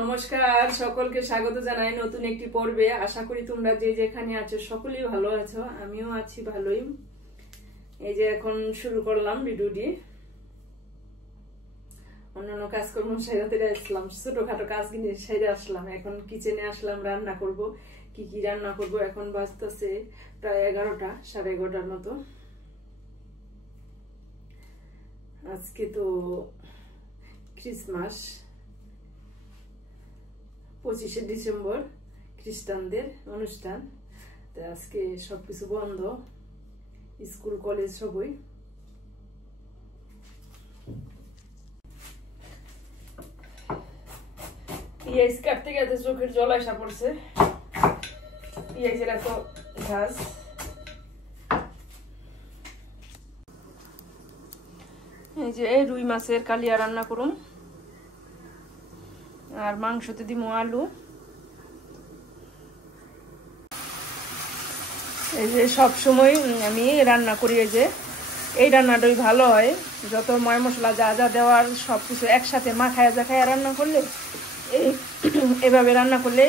নমস্কার, সকলকে স্বাগত জানাই নতুন একটি পর্বে। আশা করি তোমরা যে যেখানে আছো সকলেই ভালো আছো, আমিও আছি ভালোই। এই যে এখন শুরু করলাম ভিডিওটি। অন্যান্য কাজকর্ম সেরাতে আসলাম, ছোটখাটো কাজ কিনে সেরে আসলাম। এখন কিচেনে আসলাম, রান্না করব। কি কি রান্না করব, এখন বাজতেছে প্রায় 11টা, 11:30 মতো। আজকে তো ক্রিসমাস, 25শে ডিসেম্বর খ্রিস্টানদের অনুষ্ঠান। তো আজকে সবকিছু বন্ধ, স্কুল কলেজ সবই। পেঁয়াজ কাটতে গেছে, চোখের জল আসা পড়ছে। পেঁয়াজের এত ঘাস। এই যে রুই মাছের কালিয়া রান্না করুম, আর মাংসতে দিব আলু। এই যে সব সময় আমি রান্না করি, এই রান্নাটাই ভালো হয়। যত ময় মশলা যা যা দেওয়ার সবকিছু একসাথে মাখায় জাখায় রান্না করলে, এভাবে রান্না করলে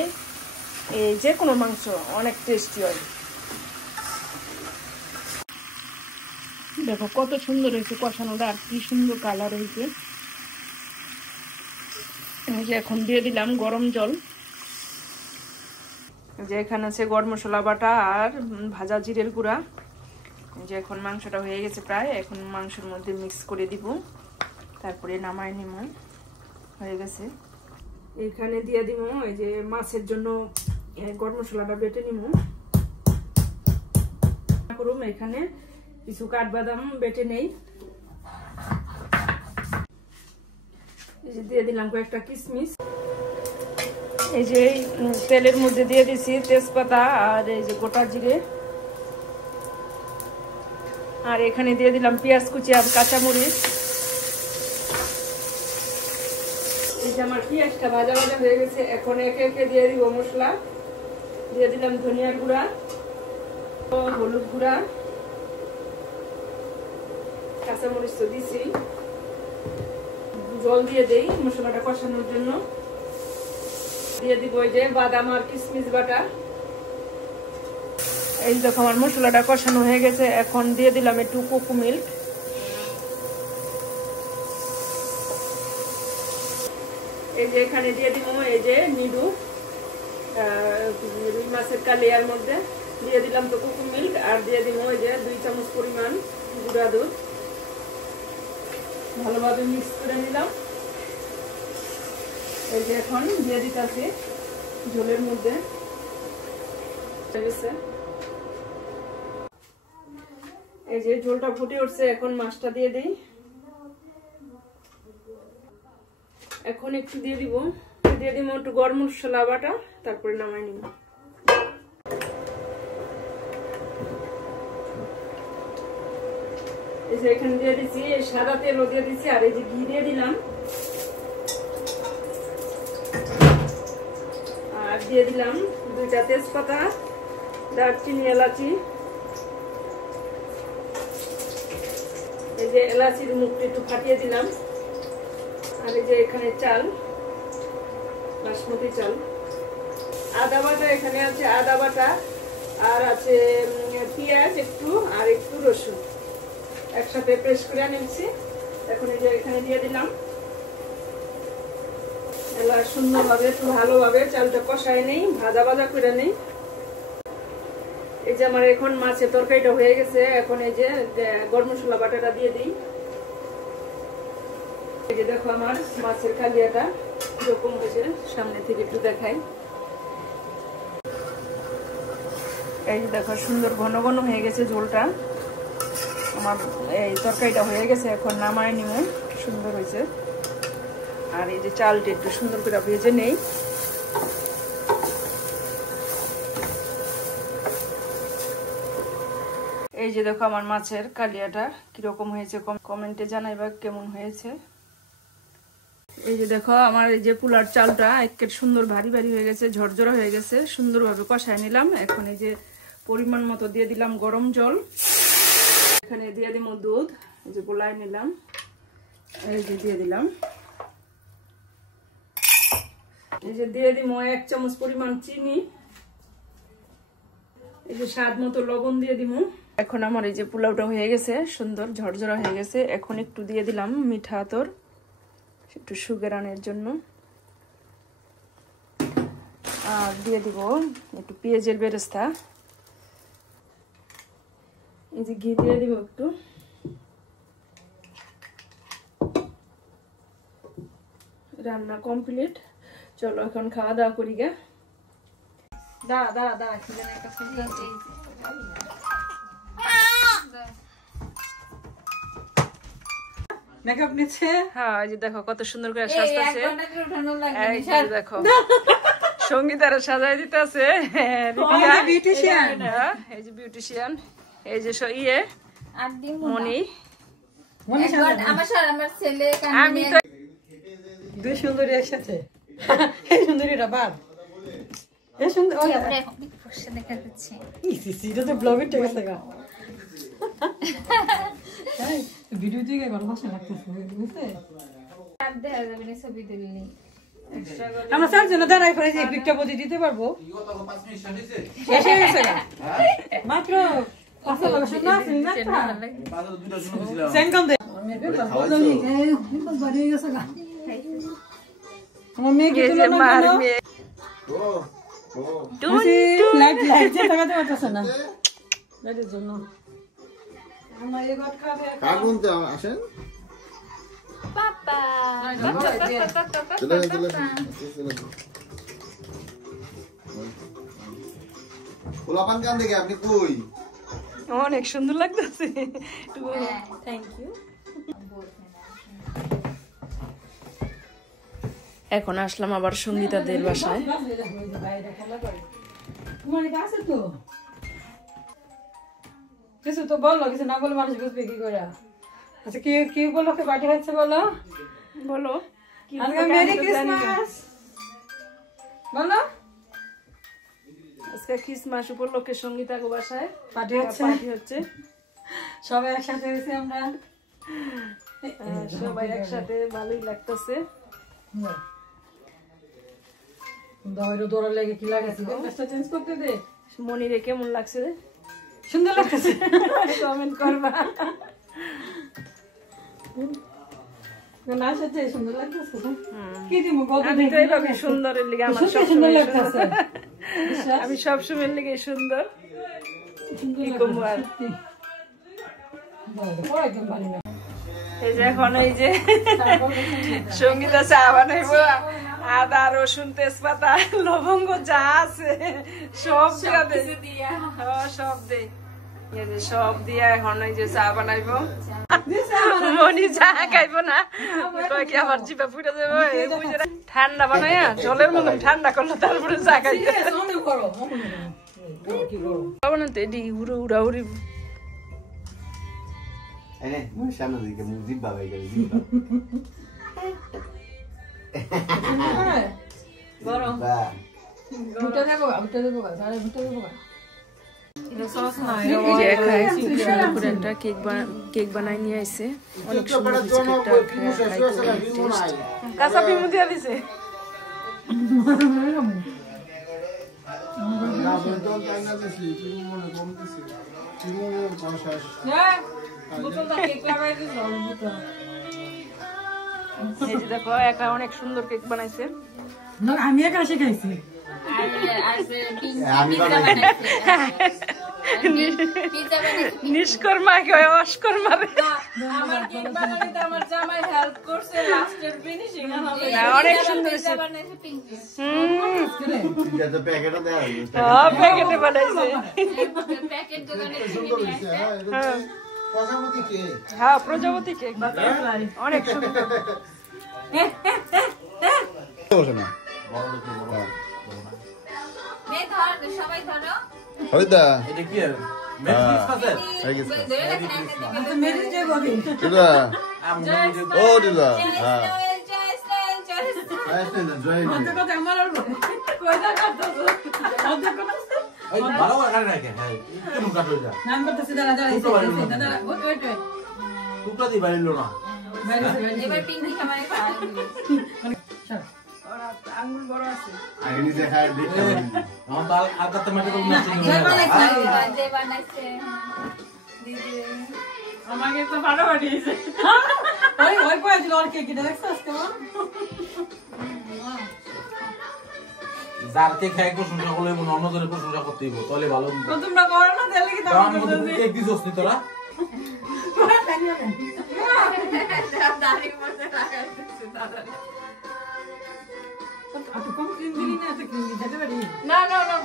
এই যে কোনো মাংস অনেক টেস্টি হয়। দেখো কত সুন্দর হয়েছে কষানোটা, আর কি সুন্দর কালার হয়েছে। এই যে এখন দিয়ে দিলাম গরম জল। যে এখানে আছে গরম মশলা বাটা আর ভাজা জিরের গুঁড়া। যে এখন মাংসটা হয়ে গেছে প্রায়, এখন মাংসের মধ্যে মিক্স করে দিব, তারপরে নামাই নিব। হয়ে গেছে। এখানে দিয়ে দিব এই যে মাছের জন্য গরম মশলাটা বেটে নিব। এখানে কিছু কাঠবাদাম বেটে নেই। এই যে দিয়ে দিলাম কয়েকটা কিশমিশ। এই যে তেলের মধ্যে দিয়ে দিছি তেজপাতা আর এই যে গোটা জিরে, আর এখানে দিয়ে দিলাম পেঁয়াজ কুচি আর কাঁচামরিচ। এই যে আমার পেঁয়াজটা ভাজা ভাজা হয়ে গেছে, এখন একে একে দিয়ে দিব মশলা। দিয়ে দিলাম ধনিয়ার গুঁড়া, হলুদ গুঁড়া, কাঁচামরিচ তো দিছি। জল দিয়ে দেই মশলাটা কষানোর জন্য। দিয়ে দিব এই যে বাদাম আর কিশমিশ বাটা। এই দেখো আমার মশলাটা কষানো হয়ে গেছে, এখন দিয়ে দিলাম একটু কোকো মিল্ক। এই যে এখানে দিয়ে দিব এই যে নিডু, রুই মাছের কালিয়ার মধ্যে দিয়ে দিলাম তো কোকো মিল্ক, আর দিয়ে দিব এই যে 2 চামচ পরিমাণ গুঁড়া দুধ। ভালোভাবে মিক্স করে নিলাম। এই যে এখন দিয়ে দিতেছি ঝোলের মধ্যে। এই যে ঝোলটা ফুটে উঠছে, এখন মাছটা দিয়ে দিই। এখন একটু দিয়ে দিব একটু গরম মশলা বাটা, তারপরে নামাই নিব। এই যে এখানে দিয়ে দিচ্ছি সাদা তেলও দিয়ে দিচ্ছি, আর এই যে ঘি দিয়ে দিলাম, আর দিয়ে দিলাম 2টা তেজপাতা, দারচিনি, এলাচি। এই যে এলাচির মুখটা একটু ফাটিয়ে দিলাম। আর এই যে এখানে চাল, বাসমতি চাল। আদা বাটা এখানে আছে, আদা বাটা, আর আছে পেঁয়াজ একটু, আর একটু রসুন একসাথে পেস্ট করে নিচ্ছি। এখন এই যে এখানে দিয়ে দিলাম। এবার সুন্দরভাবে একটু ভালোভাবে চালটা কষায় নেই, ভাজা ভাজা করে নেই। এই যে আমার এখন মাছের তরকারিটা হয়ে গেছে, এখন এই যে গরম মশলা বাটাটা দিয়ে দিই। এই যে দেখো আমার মাছের কালিয়াটা এরকম হয়েছে, সামনে থেকে একটু দেখাই। এই যে দেখো সুন্দর ঘন ঘন হয়ে গেছে ঝোলটা। আমার এই তরকারিটা হয়ে গেছে, এখন নামায় নিব। সুন্দর হয়েছে। আর এই যে চালটা একটু সুন্দর করে ভেজে নেই। এই যে দেখো আমার মাছের কালিয়াটা কিরকম হয়েছে, কমেন্টে জানাইবা কেমন হয়েছে। এই যে দেখো আমার এই যে পোলার চালটা একের সুন্দর ভারী ভারী হয়ে গেছে, ঝরঝরা হয়ে গেছে। সুন্দরভাবে কষায় নিলাম। এখন এই যে পরিমাণ মতো দিয়ে দিলাম গরম জল। এখানে দিয়ে দিব দুধ, এই যে গোলায় নিলাম। এই যে দিয়ে দিলাম। এই যে দিয়ে দিব 1 চামচ পরিমাণ চিনি, এই যে স্বাদ মতো লবণ দিয়ে দিব। এখন আমার এই যে পোলাওটা হয়ে গেছে, সুন্দর ঝরঝরা হয়ে গেছে। এখন একটু দিয়ে দিলাম মিঠা আতর, একটু সুগার আনের জন্য। আর দিয়ে দিব একটু পেঁয়াজের বেরেস্তা, এই যে ঘি দিয়ে দিব একটু। রান্না কমপ্লিট, চলো এখন খাওয়া দাওয়া করি গে। দাঁড়া একটা ফুল আছে। মেকআপ নিচ্ছে। হ্যাঁ, এই যে দেখো কত সুন্দর করে সাজতেছে। দেখো সঙ্গীতারা সাজাই দিতেছে। বিউটিশিয়ান, এই যে বিউটিশিয়ান, এই যে ইয়ে মনি। আমি তো দুই সুন্দরী একসাথে। এই সুন্দরীটা বাদ, এই সুন্দর দেখা যাচ্ছে। এটা তো ব্লগের ঠিক আছে গা। ভিডিও দিকে ভালোবাসা লাগতেছে, বুঝছে? দেখা যাবে না ছবি তুললি। আমরা চারজনে দাঁড়াই পড়ে যে পিকটা বদি দিতে পারবো। শেষ হয়ে গেছে গা মাত্র 5 লাখ না আছে না সেনকম দে। আমি বাড়ি গেছে গা। আমার মেয়ে কি তুলো না কেন? লাইট যে লাগাতে পারতেছ না লাইটের জন্য। আমরা এই ভাত খাবে। কাগুন তো আসেন পাপা চলে পোলাপান কান দেখে আপনি কই? অনেক সুন্দর লাগতেছে। Thank you. এখন আসলাম আবার সঙ্গীতাদের বাসায়। কিছু তো বললো, কিছু না বলে মানুষ বুঝবে কি করে। আচ্ছা কি কি উপলক্ষে পার্টি হচ্ছে বলো? বলো আজকে মেরি ক্রিসমাস বলো। আজকে ক্রিসমাস উপলক্ষে সঙ্গীতাকে বাসায় পার্টি হচ্ছে, সবাই একসাথে হয়েছে আমরা। সবাই একসাথে, ভালোই লাগতেছে। দৌড়া লেগে কি লাগাচ্ছে চেঞ্জ করতে দে। মনিরে কেমন লাগছে? সুন্দর লাগতেছে, কমেন্ট করবা। না সত্যি সুন্দর লাগতেছে। কি দিব আমি তো এইভাবে সুন্দরের লিগে আমার সব সুন্দর লাগতেছে। আমি সব সময়ের লিগে সুন্দর। কি করবো আর। এই যে এখন এই যে সঙ্গীতা চা বানাইবো, আদা রসুন তেজপাতা লবঙ্গ যা আছে সব দিয়া সব দে, সব দিয়া এখন এই যে চা বানাইবো। মনি চা খাইবো না, কয় কি আমার জিভা ফুটে যাবো। ঠান্ডা বানাইয়া জলের মতন ঠান্ডা করলো তারপরে চা খাইতে এটি উড়াউড়ি। সামনে দিকে জিব্বা ভাই গেল একটা কেক বানাই নিয়ে আসছে, অনেক সুন্দর কাঁচা পিমু দিয়া দিছে। দেখো একা অনেক সুন্দর কেক বানাইছে। আমি একা শিখাইছি। নিষ্কর্মা কয় অষ্কর্মা অনেক সুন্দর প্যাকেটে বানাইছে। হ্যাঁ প্রজাপতি কেক অনেক সুন্দর। হইতা ও দিদা আঙ্গুল বড় আছে। আগে নিজে খায় দেখতে পারি। আমার তো আর কাতে মাটি তো নাচি যে বানাইছে যে বানাইছে দিদি আমাকে তো ভালো বানিয়েছে। ওই ওই পয়ছিল আর কে কি দেখছস কেমন যারকে খাই প্রশংসা করলে মনে অন্যদের প্রশংসা করতে হইব তাহলে ভালো তো তোমরা করো না তাহলে কি কারণ মধ্যে কেক দিছস নি তোরা দাঁড়িয়ে বসে রাখাইছে দাদা। আটু কম ক্রিম দিলি না তো ক্রিম দিতে পারি না না না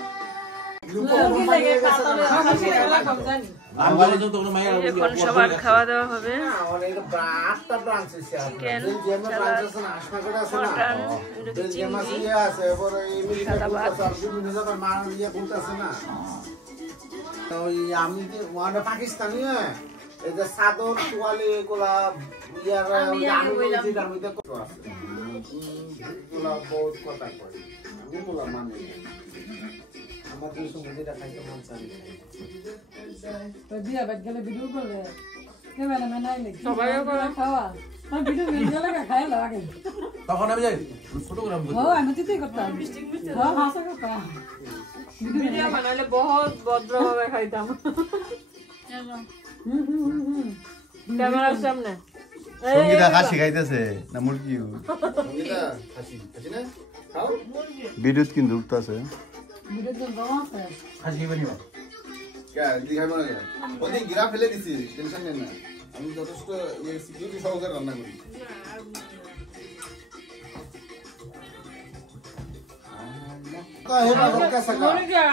আমি তো তখন মাইয়া এখন সবার খাওয়া দাওয়া হবে। অনেক ব্রাস্তা ব্রাঞ্চ আছে চিকেন, যেমন ব্রাঞ্চ আছে না আশমাকড়া আছে না মটন, যেমন চিংড়ি, ইয়ে আছে পরে এমনিতে বিভিন্ন জায়গায় মান ইয়ে করতেছে না তো ওই আমি যে ওয়ানে পাকিস্তানি এই যে সাদর তোয়ালে এগুলা ইয়ার আমি যেটার মধ্যে কত আছে এগুলা বহুত কথা কয় আমি বলা মানে আমাদের সঙ্গে যেটা খাইতে মন চাই তো দিয়া বাদ গেলে ভিডিও করে কেমন নাই লাগে সবাইও করে খাওয়া আমি ভিডিও ভিডিও লাগা খাই লাগে তখন আমি যাই ফটোগ্রাফ ও আমি তো তুই করতাম হ্যাঁ হাসা করতাম ভিডিও বানালে বহুত ভদ্রভাবে খাইতাম ক্যামেরার সামনে। সঙ্গীতা খাসি খাইতেছে না মুরগি? সঙ্গীতা হাসি হাসি না খাও বিদ্যুৎ কিন্তু উঠতেছে। ভিডিও তো গরম আছে হাসি বানি কে দিঘাই মনে যায় ওদিকে গিরা ফেলে দিছি টেনশন নেই না আমি যথেষ্ট সিকিউরিটি সহকারে রান্না করি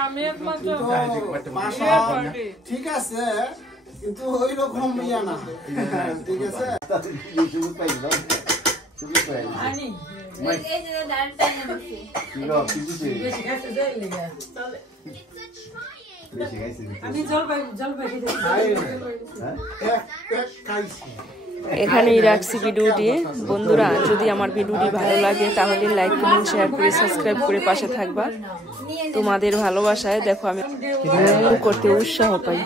আমি একমাত্র ঠিক আছে কিন্তু ওই রকম ইয়া না ঠিক আছে সুযোগ পাইল সুযোগ পাইল আনি এই যে ডালটা এনে দিছি বেশি খাইছে যাই লাগা বেশি খাইছে আমি জল পাই দিতে খাইছি এখানেই রাখছি ভিডিওটি। বন্ধুরা, যদি আমার ভিডিওটি ভালো লাগে তাহলে লাইক কমেন্ট শেয়ার করে সাবস্ক্রাইব করে পাশে থাকবা। তোমাদের ভালোবাসায় দেখো আমি করতে উৎসাহ পাই।